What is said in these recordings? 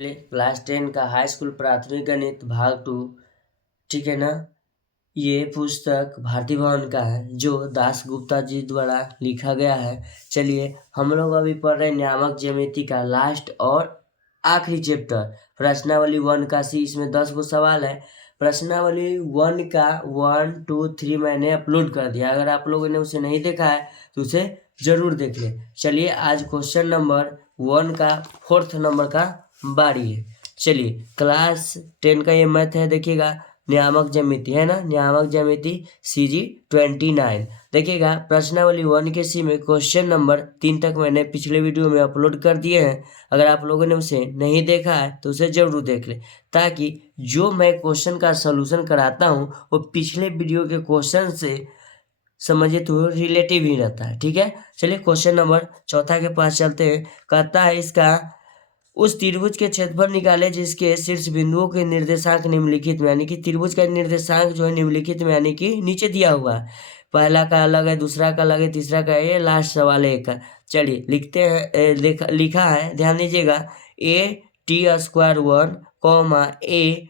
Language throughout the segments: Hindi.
क्लास 10 का हाई स्कूल प्राथमिक गणित भाग 2। ठीक है ना। ये पुस्तक भारती भवन का है जो दास गुप्ता जी द्वारा लिखा गया है। चलिए हम लोग अभी पढ़ रहे हैं नियामक ज्यामिति का लास्ट और आखिरी चैप्टर प्रश्नावली 1 का सी। इसमें 10 गो सवाल है। प्रश्नावली 1 का 1, 2, 3 मैंने अपलोड कर दिया। अगर आप लोगों ने उसे नहीं देखा है तो उसे जरूर देख ले। चलिए आज क्वेश्चन नंबर 1 का 4th नंबर का बारी है। चलिए क्लास 10 का ये मैथ है। देखिएगा नियामक ज्यामिति है ना, नियामक ज्यामिति CG 29। देखिएगा प्रश्नावली 1 के सी में क्वेश्चन नंबर 3 तक मैंने पिछले वीडियो में अपलोड कर दिए हैं। अगर आप लोगों ने उसे नहीं देखा है तो उसे जरूर देख ले, ताकि जो मैं क्वेश्चन का सलूशन कराता हूँ वो पिछले वीडियो के क्वेश्चन से समझिए तो रिलेटिव ही रहता है। ठीक है, चलिए क्वेश्चन नंबर 4 के पास चलते हैं। कहता है इसका उस त्रिभुज के क्षेत्रफल निकाले जिसके शीर्ष बिंदुओं के निर्देशांक निम्नलिखित में, यानी कि त्रिभुज का निर्देशांक जो है निम्नलिखित में, यानी कि नीचे दिया हुआ है। पहला का अलग है, दूसरा का अलग है, तीसरा का ये लास्ट सवाल है एक का। चलिए लिखते हैं। लिखा है, ध्यान दीजिएगा, AT² 1 कॉमा ए,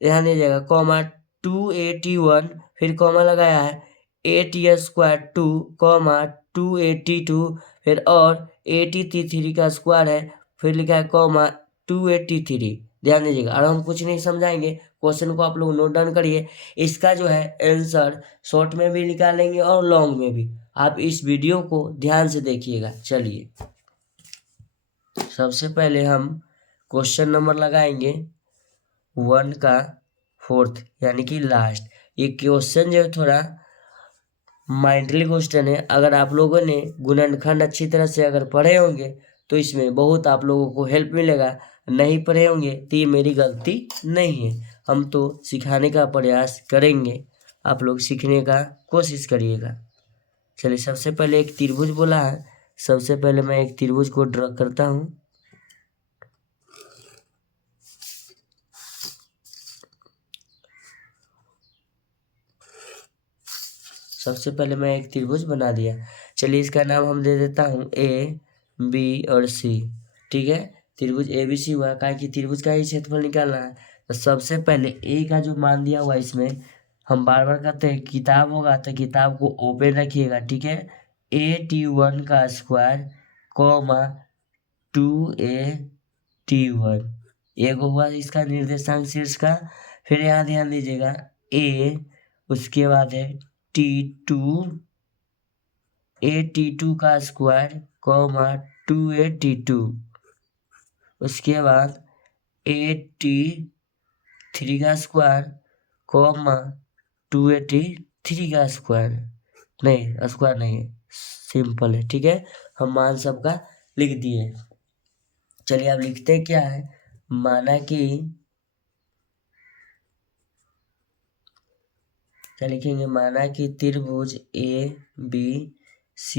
ध्यान दीजिएगा, कॉमा 2AT1, फिर कॉमा लगाया है AT² 2 कॉमा 2AT2, फिर और AT3 का स्क्वायर है, फिर लिखा है कॉमा 283। ध्यान दीजिएगा, और हम कुछ नहीं समझाएंगे, क्वेश्चन को आप लोग नोट डाउन करिए। इसका जो है आंसर शॉर्ट में भी निकालेंगे और लॉन्ग में भी। आप इस वीडियो को ध्यान से देखिएगा। चलिए सबसे पहले हम क्वेश्चन नंबर लगाएंगे 1 का 4th, यानी कि लास्ट। ये क्वेश्चन जो है थोड़ा माइंडली क्वेश्चन है। अगर आप लोगों ने गुणनखंड अच्छी तरह से अगर पढ़े होंगे तो इसमें बहुत आप लोगों को हेल्प मिलेगा। नहीं पढ़े होंगे तो ये मेरी गलती नहीं है, हम तो सिखाने का प्रयास करेंगे, आप लोग सीखने का कोशिश करिएगा। चलिए सबसे पहले एक त्रिभुज बोला है, सबसे पहले मैं एक त्रिभुज को ड्रॉ करता हूँ। सबसे पहले मैं एक त्रिभुज बना दिया। चलिए इसका नाम हम दे देता हूँ A, B और C। ठीक है, त्रिभुज ABC हुआ, क्या कि त्रिभुज का ही क्षेत्रफल निकालना है। तो सबसे पहले A का जो मान दिया हुआ इसमें हम बार बार कहते हैं किताब होगा तो किताब को ओपन रखिएगा। ठीक है, AT1 का स्क्वायर कॉमा 2AT1 एक हुआ इसका निर्देशांक शीर्ष का। फिर यहाँ ध्यान दीजिएगा A, उसके बाद है T2 AT2 का स्क्वायर कॉमा 2AT2, उसके बाद AT3 का स्क्वायर कॉमा 2AT3 का स्क्वायर। नहीं, स्क्वायर नहीं है, सिंपल है। ठीक है, हम मान सबका लिख दिए। चलिए अब लिखते क्या है, माना कि क्या लिखेंगे, माना कि त्रिभुज ABC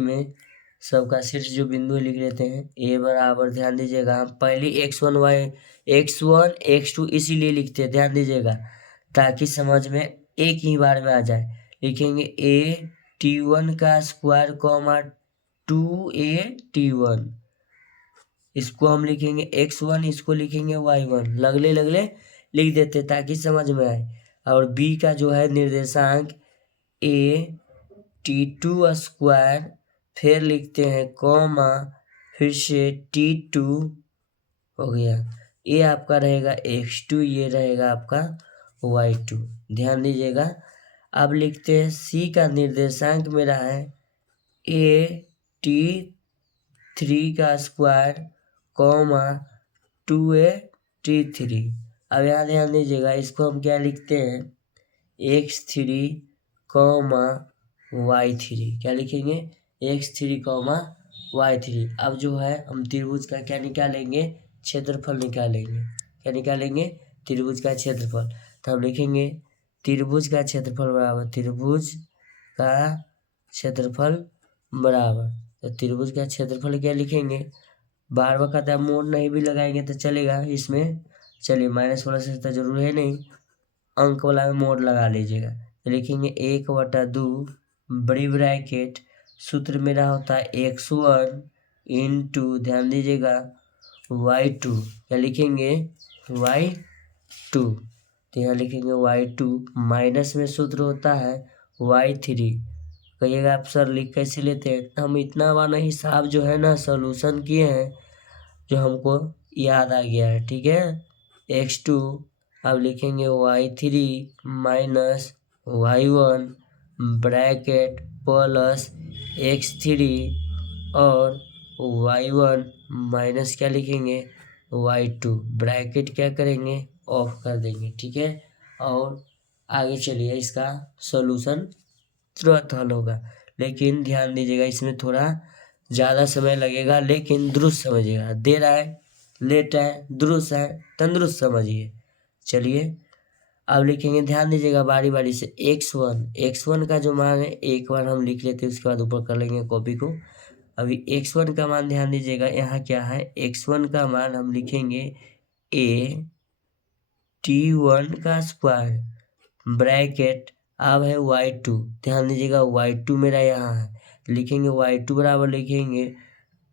में सबका शीर्ष जो बिंदु लिख लेते हैं A बराबर, ध्यान दीजिएगा, हम पहले x1 x2 इसीलिए लिखते हैं, ध्यान दीजिएगा, ताकि समझ में एक ही बार में आ जाए। लिखेंगे AT1 का स्क्वायर कॉमा 2AT1, इसको हम लिखेंगे x1, इसको लिखेंगे y1, लगले लिख देते ताकि समझ में आए। और B का जो है निर्देशांक AT2 स्क्वायर, फिर लिखते हैं कॉमा, फिर से T2 हो गया, ये आपका रहेगा x2, ये रहेगा आपका y2। ध्यान दीजिएगा, अब लिखते हैं C का निर्देशांक मेरा है AT3 का स्क्वायर कॉमा 2AT3। अब यहाँ ध्यान दीजिएगा, इसको हम क्या लिखते हैं x3 कॉमा y3, क्या लिखेंगे x3 कॉमा y3। अब जो है हम त्रिभुज का क्या निकालेंगे, क्षेत्रफल निकालेंगे। क्या निकालेंगे, त्रिभुज का क्षेत्रफल। तो हम लिखेंगे त्रिभुज का क्षेत्रफल बराबर, त्रिभुज का क्षेत्रफल बराबर, तो त्रिभुज का क्षेत्रफल क्या लिखेंगे, बार बार कहता है मोड नहीं भी लगाएंगे तो चलेगा इसमें। चलिए माइनस वाला से तो जरूर है नहीं, अंक वाला में मोड लगा लीजिएगा। तो लिखेंगे 1/2 बड़ी ब्रैकेट सूत्र मेरा होता है x1 इंटू, ध्यान दीजिएगा, y2, क्या लिखेंगे, y2, तो यहाँ लिखेंगे y2 माइनस में सूत्र होता है y3। कहिएगा आप सर लिख कैसे लेते हैं, हम इतना वाला हिसाब जो है ना सॉल्यूशन किए हैं जो हमको याद आ गया है, ठीक है। x2 अब लिखेंगे y3 minus y1 bracket plus x3 और y1 माइनस क्या लिखेंगे, y2, ब्रैकेट क्या करेंगे, ऑफ कर देंगे, ठीक है। और आगे चलिए, इसका सॉल्यूशन तुरंत हल होगा, लेकिन ध्यान दीजिएगा इसमें थोड़ा ज़्यादा समय लगेगा, लेकिन दुरुस्त समझिएगा, देर आए लेट आए दुरुस्त आए तंदुरुस्त समझिए। चलिए अब लिखेंगे, ध्यान दीजिएगा बारी बारी से, x1 का जो मान है एक बार हम लिख लेते हैं, उसके बाद ऊपर कर लेंगे कॉपी को। अभी x1 का मान ध्यान दीजिएगा, यहाँ क्या है, x1 का मान हम लिखेंगे t1 का स्क्वायर ब्रैकेट, अब है y2, ध्यान दीजिएगा y2 मेरा यहाँ है, लिखेंगे y2 बराबर लिखेंगे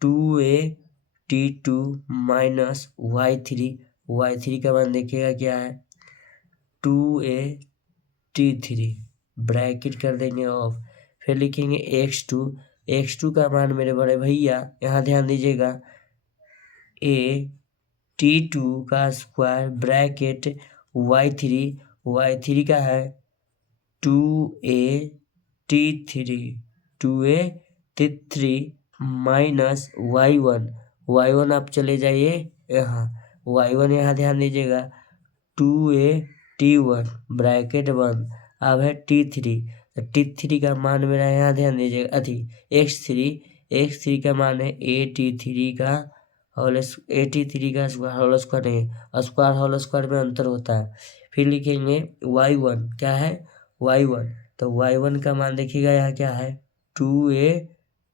2a t2 माइनस y3 का मान देखिएगा क्या है 2a t3, ब्रैकेट कर देंगे ऑफ। फिर लिखेंगे x2 का मान मेरे बड़े भैया यहाँ ध्यान दीजिएगा a t2 का स्क्वायर ब्रैकेट y3 का है 2a t3 माइनस y1 आप चले जाइए यहाँ, y1 यहाँ ध्यान दीजिएगा 2a t1 ब्रैकेट बंद, अब है t3 का मान मेरा यहाँ ध्यान दीजिएगा x3 का मान है a t3 का होल स्क्वायर नहीं, स्क्वायर होल स्क्वायर में अंतर होता है। फिर लिखेंगे y1 क्या है y1, तो y1 का मान देखिएगा यहाँ क्या है 2a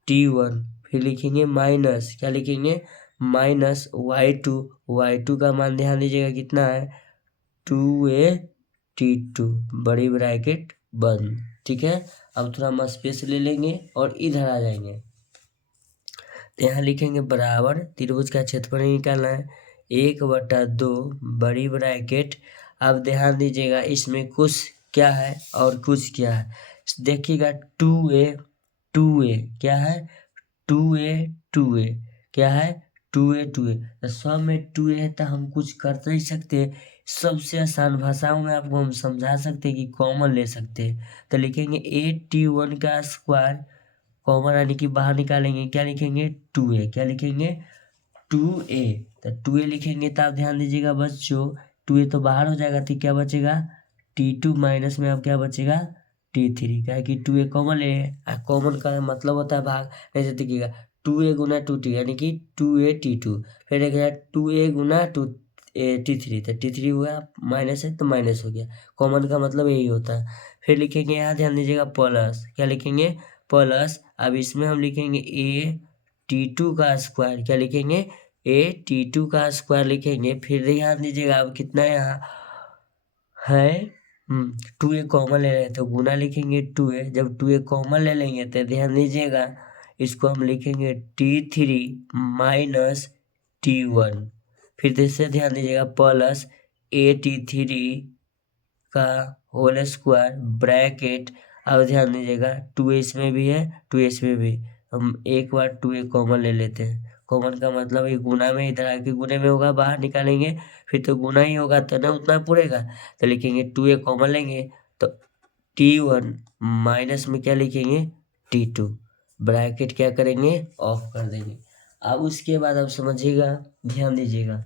t1, फिर लिखेंगे माइनस, क्या लिखेंगे माइनस y2 का मान ध्यान दीजिएगा कितना है 2a t2 बड़ी ब्रैकेट बंद, ठीक है। अब थोड़ा हम स्पेस ले लेंगे और इधर आ जाएंगे, तो यहाँ लिखेंगे बराबर, त्रिभुज का क्षेत्रफल निकालना है 1/2 बड़ी ब्रैकेट। अब ध्यान दीजिएगा इसमें कुछ क्या है और कुछ क्या है, देखिएगा 2a क्या है 2a क्या है 2a तो सब में 2a है, तो हम कुछ कर नहीं सकते, सबसे आसान भाषाओं में आपको हम समझा सकते हैं कि कॉमन ले सकते हैं, तो लिखेंगे a t1 का स्क्वायर कॉमन यानी कि बाहर निकालेंगे, क्या लिखेंगे 2a, क्या लिखेंगे 2a, तो 2a लिखेंगे तो आप ध्यान दीजिएगा बच्चों 2a तो बाहर हो जाएगा, तो क्या बचेगा t2 माइनस में अब क्या बचेगा t3, क्या है कि 2a कॉमन ले, कॉमन का मतलब होता है भाग, ऐसे देखिएगा 2a गुना 2t यानी कि 2a t2, फिर देखिएगा 2a गुना t3, तो t3 हुआ माइनस है तो माइनस हो गया, कॉमन का मतलब यही होता है। फिर लिखेंगे यहाँ ध्यान दीजिएगा प्लस, क्या लिखेंगे प्लस, अब इसमें हम लिखेंगे a t2 का स्क्वायर, क्या लिखेंगे a t2 का स्क्वायर लिखेंगे। फिर ध्यान दीजिएगा अब कितना यहाँ है 2a कॉमन ले रहे हैं तो गुना लिखेंगे 2a, जब 2a कॉमन ले लेंगे तो ध्यान दीजिएगा इसको हम लिखेंगे t3 माइनस t1, फिर से ध्यान दीजिएगा प्लस a t3 का होल स्क्वायर ब्रैकेट, अब ध्यान दीजिएगा 2a इसमें भी है 2a इसमें भी, हम एक बार 2a कॉमन ले लेते हैं, कॉमन का मतलब ये गुना में, इधर आके गुने में होगा, बाहर निकालेंगे फिर तो गुना ही होगा, तो ना उतना पूरेगा, तो लिखेंगे 2a कॉमन लेंगे तो t1 माइनस में क्या लिखेंगे t2, ब्रैकेट क्या करेंगे ऑफ कर देंगे। अब उसके बाद अब समझिएगा ध्यान दीजिएगा,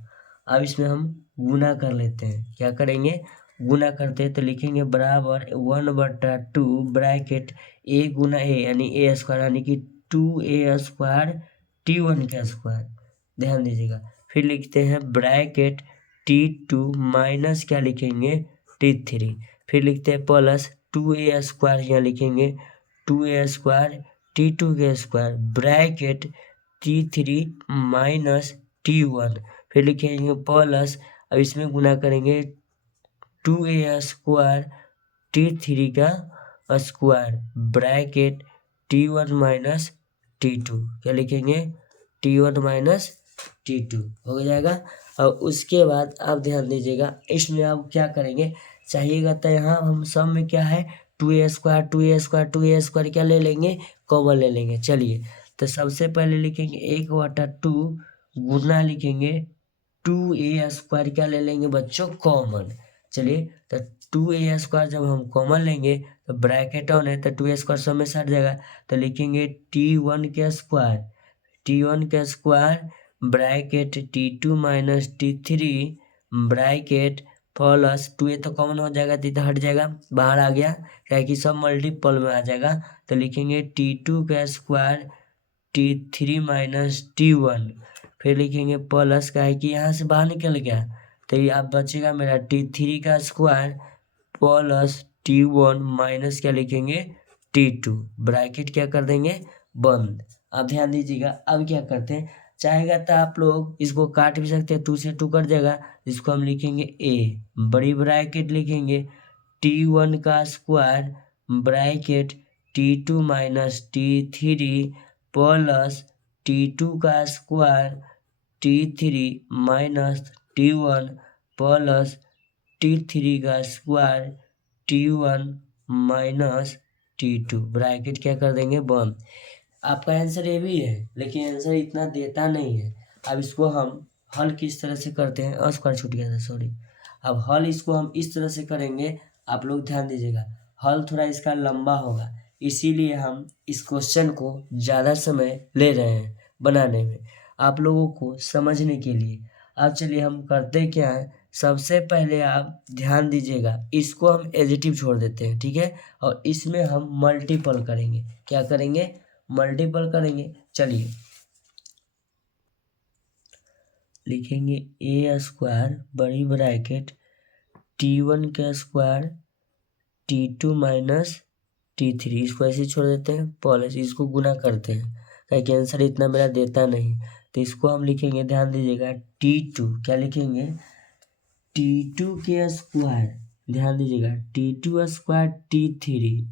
अब इसमें हम गुना कर लेते हैं, क्या करेंगे गुना करते हैं, तो लिखेंगे बराबर 1/2 ब्रैकेट a गुना a यानी a स्क्वायर यानी कि 2a स्क्वायर t1 का स्क्वायर, ध्यान दीजिएगा। फिर लिखते हैं ब्रैकेट t2 माइनस क्या लिखेंगे t3, फिर लिखते हैं प्लस 2a स्क्वायर, यहाँ लिखेंगे 2a स्क्वायर t2 के square bracket t3 minus t1, फिर लिखेंगे प्लस, अब इसमें गुना करेंगे 2a स्क्वायर t3 का square bracket T1 minus T2, क्या लिखेंगे T1 माइनस T2 हो जाएगा। और उसके बाद आप ध्यान दीजिएगा, इसमें आप क्या करेंगे, चाहिएगा तो यहाँ हम सब में क्या है 2a² क्या ले लेंगे, कॉमन ले लेंगे। चलिए तो सबसे पहले लिखेंगे 1/2 गुना लिखेंगे 2a² क्या ले लेंगे बच्चों, कॉमन। चलिए तो 2a² जब हम कॉमन लेंगे तो ब्रैकेट ऑन है तो 2a² सब में सट जाएगा, तो लिखेंगे T1 का square bracket T2 minus T3 bracket plus 2a तो कॉमन हो जाएगा, तो हट जाएगा, बाहर आ गया, क्या कि सब मल्टीपल में आ जाएगा। तो लिखेंगे T2 का स्क्वायर T3 माइनस T1, फिर लिखेंगे प्लस, का है कि यहाँ से बाहर निकल गया, तो ये आप बचेगा मेरा T3 का स्क्वायर प्लस T1 माइनस क्या लिखेंगे T2, ब्रैकेट क्या कर देंगे बंद। अब ध्यान दीजिएगा, अब क्या करते हैं, चाहेगा तो आप लोग इसको काट भी सकते हैं, 2 से 2 कट जाएगा, इसको हम लिखेंगे a, बड़ी ब्रैकेट लिखेंगे T1 का square bracket T2 minus T3 plus T2 का square T3 minus T1 plus T3 का square T1 minus T2, bracket क्या कर देंगे बंद। आपका आंसर ये भी है, लेकिन आंसर इतना देता नहीं है। अब इसको हम हल किस तरह से करते हैं, स्क्वायर छूट गया था, सॉरी। अब हल इसको हम इस तरह से करेंगे, आप लोग ध्यान दीजिएगा, हल थोड़ा इसका लंबा होगा, इसीलिए हम इस क्वेश्चन को ज़्यादा समय ले रहे हैं बनाने में, आप लोगों को समझने के लिए। अब चलिए हम करते क्या है, सबसे पहले आप ध्यान दीजिएगा, इसको हम एडिटिव छोड़ देते हैं, ठीक है, और इसमें हम मल्टीपल करेंगे, क्या करेंगे मल्टीपल करेंगे। चलिए लिखेंगे a² बड़ी ब्रैकेट T1 का स्क्वायर T2 माइनस T3, इसको ऐसे छोड़ देते हैं, प्लस इसको गुना करते हैं, क्योंकि आंसर इतना मेरा देता नहीं, तो इसको हम लिखेंगे, ध्यान दीजिएगा T2, क्या लिखेंगे T2 के स्क्वायर, ध्यान दीजिएगा T2 स्क्वायर T3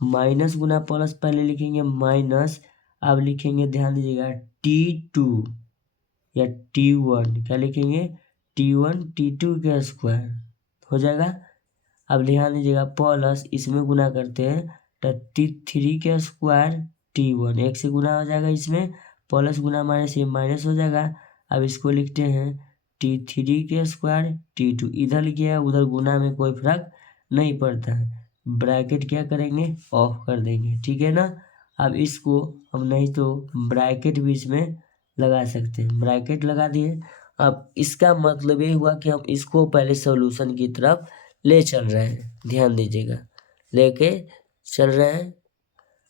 माइनस गुना प्लस, पहले लिखेंगे माइनस, अब लिखेंगे ध्यान दीजिएगा T2 या T1, क्या लिखेंगे T1 T2 का स्क्वायर हो जाएगा। अब ध्यान दीजिएगा प्लस, इसमें गुना करते हैं तो T3 का स्क्वायर T1, एक से गुना हो जाएगा, इसमें प्लस गुना माइनस ये माइनस हो जाएगा। अब इसको लिखते हैं T3 के स्क्वायर T2, इधर लिखिए उधर गुना में कोई फर्क नहीं पड़ता है, ब्रैकेट क्या करेंगे ऑफ कर देंगे, ठीक है ना। अब इसको हम नहीं तो ब्रैकेट भी इसमें लगा सकते हैं, ब्रैकेट लगा दिए। अब इसका मतलब ये हुआ कि हम इसको पहले सॉल्यूशन की तरफ ले चल रहे हैं, ध्यान दीजिएगा लेके चल रहे हैं।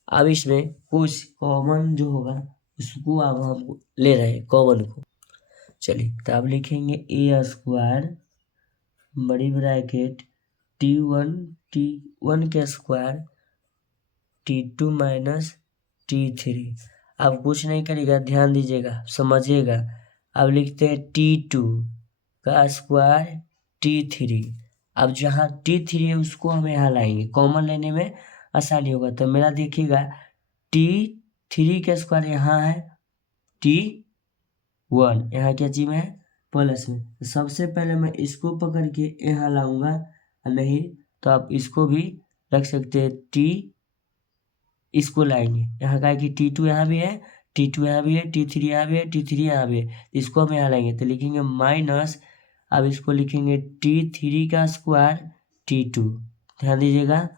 अब इसमें कुछ कॉमन जो होगा उसको अब हम ले रहे हैं कॉमन को। चलिए तो अब लिखेंगे a² बड़ी ब्रैकेट T1 का स्क्वायर T2 माइनस T3, अब कुछ नहीं करेगा, ध्यान दीजिएगा समझिएगा। अब लिखते हैं T2 का स्क्वायर T3, अब जहाँ T3 है उसको हम यहाँ लाएंगे, कॉमन लेने में आसानी होगा। तो मेरा देखिएगा T3 का स्क्वायर यहाँ है T1, यहाँ क्या चीज में है प्लस में, तो सबसे पहले मैं इसको पकड़ के यहाँ लाऊंगा, नहीं तो आप इसको भी रख सकते हैं इसको लाएंगे यहाँ का कि T2 यहाँ भी है, T2 यहाँ भी है, T3 यहाँ भी है, T3 यहाँ भी है, इसको हम यहाँ लाएंगे तो लिखेंगे माइनस, अब इसको लिखेंगे T3 का स्क्वायर T2, ध्यान दीजिएगा।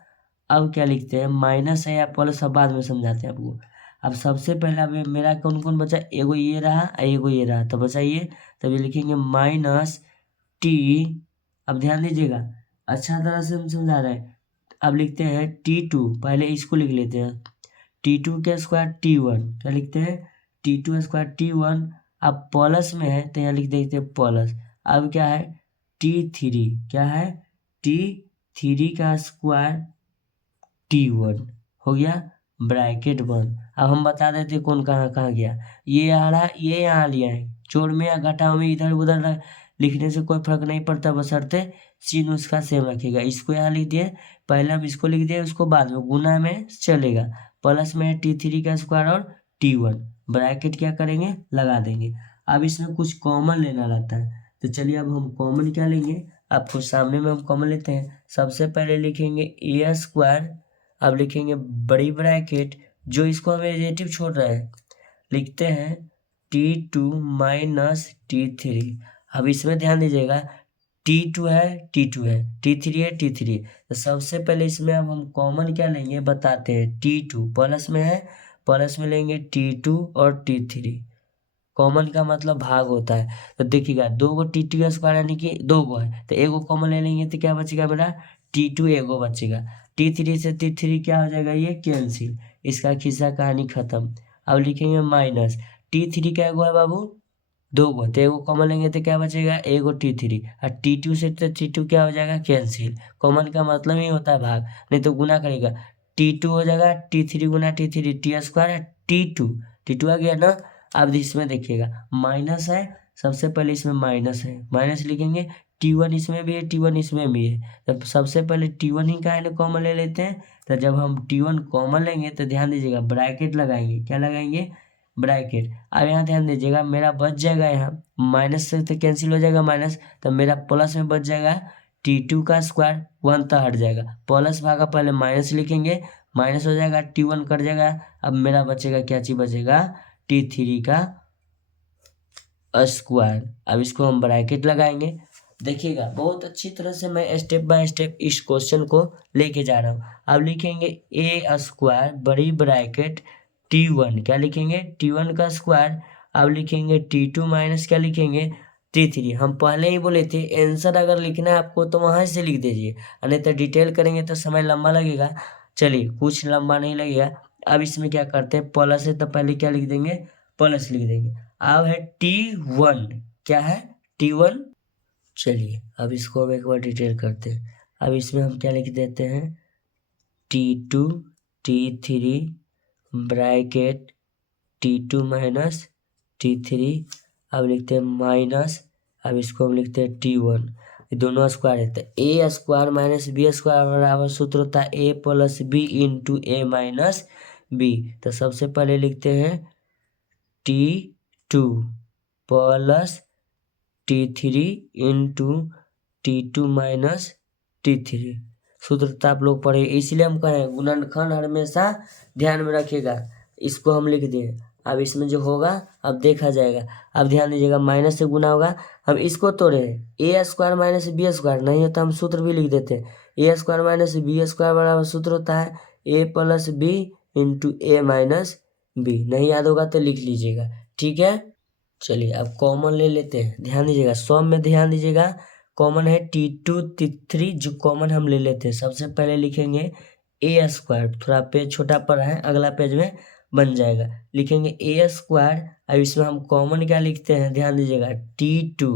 अब क्या लिखते हैं, माइनस है या प्लस, अब बाद में समझाते हैं आपको। अब सबसे पहले अब मेरा कौन कौन बचा, एगो ये रहा एगो ये रहा, तो बचा ये, तब ये लिखेंगे माइनस T, अब ध्यान दीजिएगा अच्छा तरह से हम समझा रहे हैं। अब लिखते हैं T2, पहले इसको लिख लेते हैं T2 का स्क्वायर T1, क्या लिखते हैं T2 स्क्वायर T1, अब प्लस में है तो यहाँ लिख देते हैं प्लस। अब क्या है T3, क्या है T3 का स्क्वायर T1 हो गया, ब्रैकेट बंद। अब हम बता देते कौन कहाँ कहाँ गया, ये आ रहा ये यहाँ लिया है, जोड़ में या घटाव में इधर उधर लिखने से कोई फर्क नहीं पड़ता, बशर्ते चिन्ह उसका सेम रखेगा। इसको यहाँ लिख दिए, पहले हम इसको लिख दिए, उसको बाद में गुना में चलेगा, प्लस में है T3 का स्क्वायर और T1, ब्रैकेट क्या करेंगे, लगा देंगे। अब इसमें कुछ कॉमन लेना रहता है, तो चलिए अब हम कॉमन क्या लेंगे, आपको सामने में हम कॉमन लेते हैं। सबसे पहले लिखेंगे ए स्क्वायर, अब लिखेंगे बड़ी ब्रैकेट, जो इसको हमें रिलेटिव छोड़ रहा है, लिखते हैं T2 माइनस T3। अब इसमें ध्यान दीजिएगा, T2 है T2 है, T3 है T3। तो सबसे पहले इसमें अब हम कॉमन क्या लेंगे बताते हैं, T2 प्लस में है, प्लस में लेंगे T2 और T3। कॉमन का मतलब भाग होता है, तो देखिएगा 2 को T2 का स्क्वायर यानी कि 2 को है, तो एक को कॉमन ले लेंगे तो क्या बचेगा मेरा, T2 एगो बचेगा। T3 से T3 क्या हो जाएगा, ये कैंसिल, इसका खिस्सा कहानी खत्म। अब लिखेंगे माइनस T3 का एगो है बाबू, 2 को, तो एगो कॉमन लेंगे तो क्या बचेगा, एगो T3, और T2 से तो T2 क्या हो जाएगा, कैंसिल। कॉमन का मतलब ही होता है भाग, नहीं तो गुना करेगा, T2 हो जाएगा T3 गुना T3, T स्क्वायर है T2 आ गया ना। अब इसमें देखिएगा माइनस है, सबसे पहले इसमें माइनस है, माइनस लिखेंगे, T1 इसमें भी है T1 इसमें भी है, तब सबसे पहले T1 ही का है कॉमन ले लेते हैं। तो जब हम T1 कॉमन लेंगे तो ध्यान दीजिएगा ब्रैकेट लगाएंगे, क्या लगाएंगे, ब्रैकेट। अब यहाँ ध्यान दीजिएगा मेरा बच जाएगा, यहाँ माइनस से तो कैंसिल हो जाएगा माइनस, तो मेरा प्लस में बच जाएगा T2 का स्क्वायर, 1 तो हट जाएगा, प्लस भागा पहले माइनस लिखेंगे, माइनस हो जाएगा, T1 कट जाएगा, अब मेरा बचेगा क्या चीज बचेगा, T3 का स्क्वायर। अब इसको हम ब्रैकेट लगाएंगे। देखिएगा बहुत अच्छी तरह से मैं स्टेप बाय स्टेप इस क्वेश्चन को लेके जा रहा हूँ। अब लिखेंगे ए स्क्वायर बड़ी ब्रैकेट T1, क्या लिखेंगे, T1 का स्क्वायर। अब लिखेंगे T2 माइनस क्या लिखेंगे, T3। हम पहले ही बोले थे आंसर अगर लिखना है आपको तो वहां से लिख दीजिए, नहीं तो डिटेल करेंगे तो समय लंबा लगेगा। चलिए कुछ लंबा नहीं लगेगा। अब इसमें क्या करते हैं, प्लस है तो पहले क्या लिख देंगे, प्लस लिख देंगे। अब है T1, क्या है T1। चलिए अब इसको हम एक बार डिटेल करते हैं। अब इसमें हम क्या लिख देते हैं, T2 T3 bracket T2 minus T3। अब लिखते हैं माइनस, अब इसको हम लिखते हैं T1, ये दोनों स्क्वायर है, तो ए स्क्वायर माइनस बी स्क्वायर बराबर सूत्र होता है ए प्लस बी इंटू ए माइनस बी। तो सबसे पहले लिखते हैं T2 plus T3 into T2 minus T3। सूत्र तो आप लोग पढ़े, इसलिए हम कहें गुणनखंड हमेशा ध्यान में रखिएगा। इसको हम लिख दें, अब इसमें जो होगा अब देखा जाएगा। अब ध्यान दीजिएगा माइनस से गुना होगा, हम इसको तोड़े ए स्क्वायर माइनस बी स्क्वायर, नहीं है तो हम सूत्र भी लिख देते हैं, ए स्क्वायर माइनस बी स्क्वायर बराबर सूत्र होता है ए प्लस बी इंटू ए माइनस बी। नहीं याद होगा तो लिख लीजिएगा, ठीक है। चलिए अब कॉमन ले लेते हैं, ध्यान दीजिएगा सम में ध्यान दीजिएगा, कॉमन है T2 T3, जो कॉमन हम ले लेते हैं। सबसे पहले लिखेंगे ए स्क्वायर, थोड़ा पेज छोटा पड़ा है, अगला पेज में बन जाएगा, लिखेंगे ए स्क्वायर। अब इसमें हम कॉमन क्या लिखते हैं, ध्यान दीजिएगा T2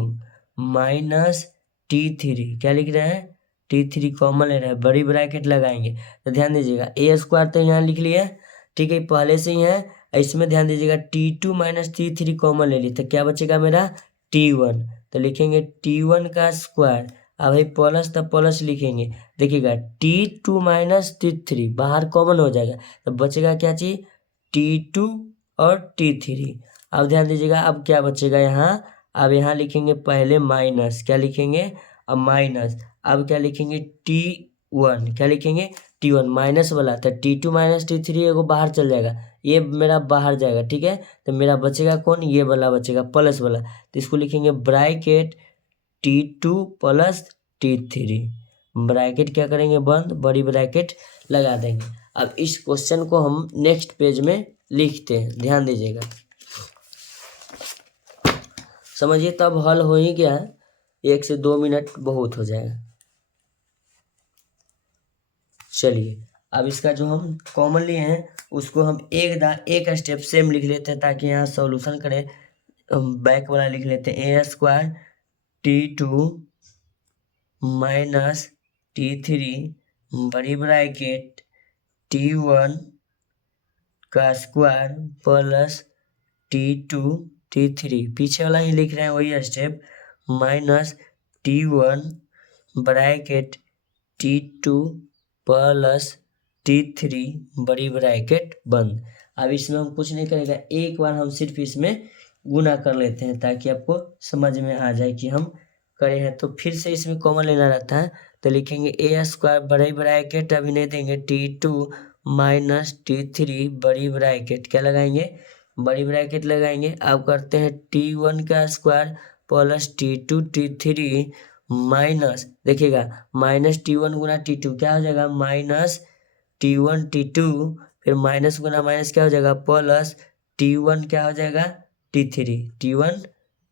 माइनस T3, क्या लिख रहे हैं, T3 कॉमन ले रहे हैं, बड़ी ब्रैकेट लगाएंगे। तो ध्यान दीजिएगा ए स्क्वायर तो यहाँ लिख लिए, ठीक है, पहले से ही है। इसमें ध्यान दीजिएगा T2 माइनस T3 कॉमन ले ली, तो क्या बचेगा मेरा T1, तो लिखेंगे T1 का स्क्वायर। अब भाई प्लस तो प्लस लिखेंगे, देखिएगा T2 माइनस T3 बाहर कॉमन हो जाएगा, तो बचेगा क्या चीज, T2 और T3। अब ध्यान दीजिएगा अब क्या बचेगा यहाँ, अब यहाँ लिखेंगे पहले माइनस, क्या लिखेंगे, अब माइनस, अब क्या लिखेंगे T1, क्या लिखेंगे T1 माइनस वाला, तो T2 माइनस T3 एगो बाहर चल जाएगा, ये मेरा बाहर जाएगा, ठीक है। तो मेरा बचेगा कौन, ये वाला बचेगा प्लस वाला, तो इसको लिखेंगे bracket T2 plus T3, bracket क्या करेंगे बंद, बड़ी ब्रैकेट लगा देंगे। अब इस क्वेश्चन को हम नेक्स्ट पेज में लिखते हैं, ध्यान दीजिएगा, समझिए तब हल हो ही गया, 1 से 2 मिनट बहुत हो जाएगा। चलिए अब इसका जो हम कॉमन लिए हैं उसको हम एक स्टेप सेम लिख लेते हैं, ताकि यहाँ सॉल्यूशन करें। बैक वाला लिख लेते हैं ए स्क्वायर T2 माइनस T3 बड़ी ब्रैकेट T1 का स्क्वायर प्लस T2 T3, पीछे वाला ही लिख रहे हैं वही step, minus T1 bracket T2 plus T3 बड़ी ब्रैकेट बंद। अब इसमें हम कुछ नहीं करेगा, एक बार हम सिर्फ इसमें गुना कर लेते हैं ताकि आपको समझ में आ जाए कि हम करे हैं। तो फिर से इसमें कॉमन लेना रहता है, तो लिखेंगे ए स्क्वायर बड़ी ब्रैकेट अभी नहीं देंगे T2 माइनस T3 बड़ी ब्रैकेट, क्या लगाएंगे, बड़ी ब्रैकेट लगाएंगे। अब करते हैं T1 का square plus T2 T3 minus, देखिएगा माइनस T1 गुना T2 क्या हो जाएगा, माइनस T1 T2, फिर माइनस गुना माइनस क्या हो जाएगा, प्लस T1 क्या हो जाएगा, T3, T1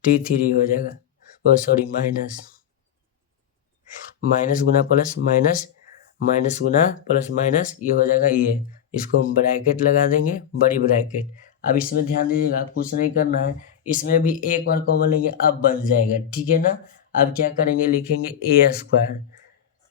T3 हो जाएगा। ओ सॉरी, माइनस गुना प्लस माइनस, माइनस गुना प्लस माइनस, ये हो जाएगा ये। इसको हम ब्रैकेट लगा देंगे, बड़ी ब्रैकेट। अब इसमें ध्यान दीजिएगा, कुछ नहीं करना है, इसमें भी एक बार कॉमन लेंगे, अब बन जाएगा, ठीक है ना। अब क्या करेंगे, लिखेंगे ए square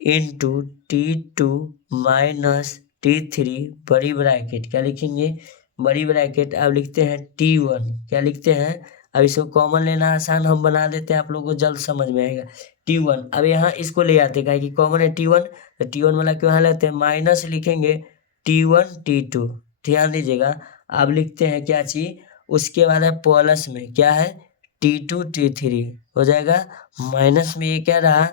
into T2 minus T3 बड़ी ब्रैकेट, क्या लिखेंगे, बड़ी ब्रैकेट। अब लिखते हैं T1, क्या लिखते हैं, अब इसको कॉमन लेना आसान हम बना देते हैं, आप लोगों को जल्द समझ में आएगा। T1 अब यहाँ इसको ले आते हैं कि कॉमन है T1, तो T1 वाला क्यों यहाँ लेते हैं, माइनस लिखेंगे T1 T2, ध्यान दीजिएगा। अब लिखते हैं क्या चीज, उसके बाद है प्लस में क्या है, T2 T3 हो जाएगा, माइनस में ये क्या रहा,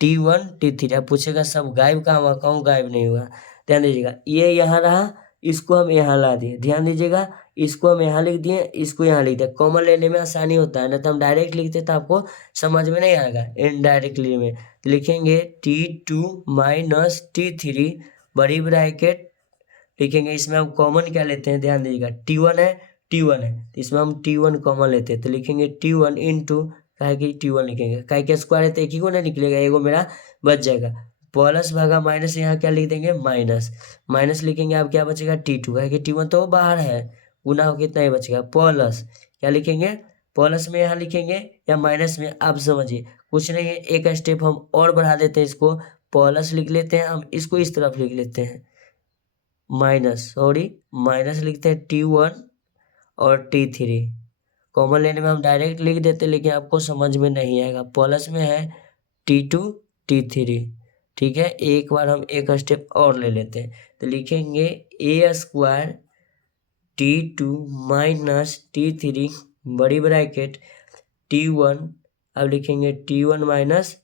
T1 T3। अब पूछेगा सब गायब कहाँ हुआ, कहूँ गायब नहीं हुआ, ध्यान दीजिएगा। ये यहाँ रहा, इसको हम यहाँ ला दिए, ध्यान दीजिएगा, इसको हम यहाँ लिख दिए, इसको यहाँ लिख दिया। कॉमन लेने में आसानी होता है, ना तो हम डायरेक्ट लिखते तो आपको समझ में नहीं आएगा, इनडायरेक्टली में लिखेंगे T2 माइनस T3 बड़ी ब्रैकेट लिखेंगे। इसमें हम कॉमन क्या लेते हैं, ध्यान दीजिएगा, T1 है, T1 है, तो इसमें हम T1 कॉमन लेते हैं, तो लिखेंगे T1 इंटू काहे कि T1 लिखेंगे, काहे कि स्क्वायर है तो एक ही को नहीं निकलेगा, एगो मेरा बच जाएगा, प्लस भागा माइनस, यहाँ क्या लिख देंगे, माइनस, माइनस लिखेंगे। अब क्या बचेगा, T2, काहे कि T1 तो बाहर है, गुना हो कितना ही बचेगा, प्लस क्या लिखेंगे, प्लस में यहाँ लिखेंगे या माइनस में, आप समझिए कुछ नहीं है। एक स्टेप हम और बढ़ा देते हैं, इसको प्लस लिख लेते हैं, हम इसको इस तरफ लिख लेते हैं माइनस, सॉरी माइनस लिखते हैं T1 और T3। कॉमन लेने में हम डायरेक्ट लिख देते, लेकिन आपको समझ में नहीं आएगा। प्लस में है T2 T3, ठीक है। एक बार हम एक स्टेप और ले लेते हैं, तो लिखेंगे ए स्क्वायर T2 माइनस T3 बड़ी ब्रैकेट T1, अब लिखेंगे T1 माइनस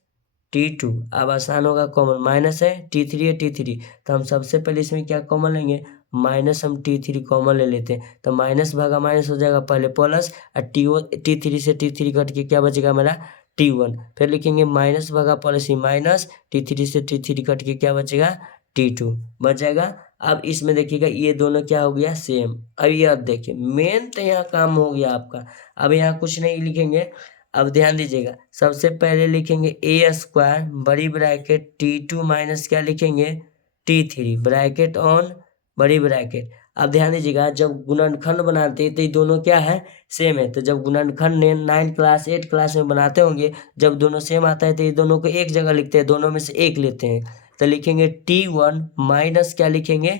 T2। अब आसान होगा, कॉमन माइनस है, T3 है, T3, तो हम सबसे पहले इसमें क्या कॉमन लेंगे, माइनस, हम T3 कॉमन ले लेते हैं, तो माइनस भागा माइनस हो जाएगा पहले प्लस, और T3 से T3 कट के क्या बचेगा हमारा, T1, फिर लिखेंगे माइनस भागा प्लस ही माइनस, T3 से T3 कट के क्या बचेगा, T2 बच जाएगा। अब इसमें देखिएगा ये दोनों क्या हो गया, सेम। अब ये अब देखिए मेन तो यहाँ काम हो गया आपका। अब यहाँ कुछ नहीं लिखेंगे, अब ध्यान दीजिएगा, सबसे पहले लिखेंगे ए स्क्वायर बड़ी ब्रैकेट T2 माइनस क्या लिखेंगे, T3 ब्रैकेट ऑन बड़ी ब्रैकेट। अब ध्यान दीजिएगा, जब गुणनखंड बनाते हैं तो ये दोनों क्या है, सेम है। तो जब गुणनखंड 9 क्लास 8 क्लास में बनाते होंगे, जब दोनों सेम आता है तो ये दोनों को एक जगह लिखते हैं, दोनों में से एक लेते हैं, तो लिखेंगे T1 माइनस क्या लिखेंगे,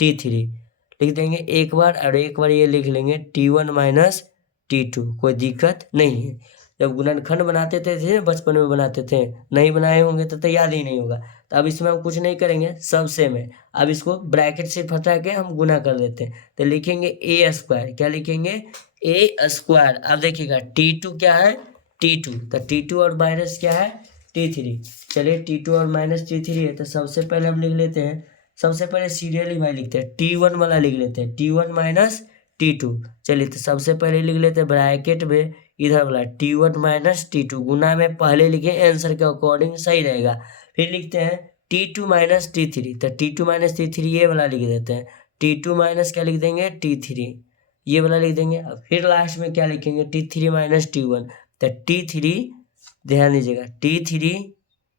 T3 लिख देंगे एक बार, और एक बार ये लिख लेंगे T1 माइनस T2, कोई दिक्कत नहीं है। जब गुणनखंड बनाते थे बचपन में बनाते थे, नहीं बनाए होंगे तो याद ही नहीं होगा। तो अब इसमें हम कुछ नहीं करेंगे, सब सेम है। अब इसको ब्रैकेट से हटा के हम गुना कर देते हैं, तो लिखेंगे ए स्क्वायर, क्या लिखेंगे, ए स्क्वायर। अब देखिएगा T2 क्या है, T2, तो T2 और माइनस क्या है, T3। चलिए T2 और माइनस T3 है, तो सबसे पहले हम लिख लेते हैं, सबसे पहले सीरियली भाई लिखते हैं, T1 वाला लिख लेते हैं, T1 माइनस T2। चलिए तो सबसे पहले लिख लेते हैं ब्रैकेट में इधर वाला T1 माइनस T2, गुना में पहले लिखे आंसर के अकॉर्डिंग सही रहेगा। फिर लिखते हैं T2 माइनस T3, तो T2 माइनस T3 ये वाला लिख देते हैं, T2 माइनस क्या लिख देंगे, T3 ये वाला लिख देंगे। फिर लास्ट में क्या लिखेंगे, T3 माइनस T1, तो T3 ध्यान दीजिएगा, T3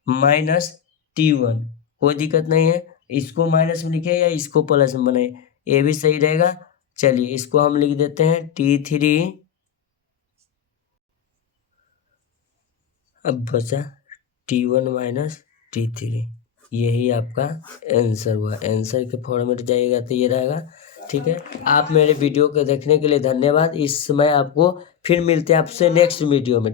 माइनस T1, कोई दिक्कत नहीं है, इसको माइनस में लिखे या इसको प्लस में बनाए, ये भी सही रहेगा। चलिए इसको हम लिख देते हैं T3, अब बचा T1 माइनस T3, यही आपका आंसर हुआ। आंसर के फॉर्मेट जाइएगा तो ये रहेगा, ठीक है। आप मेरे वीडियो को देखने के लिए धन्यवाद। इस समय आपको फिर मिलते हैं आपसे नेक्स्ट वीडियो में।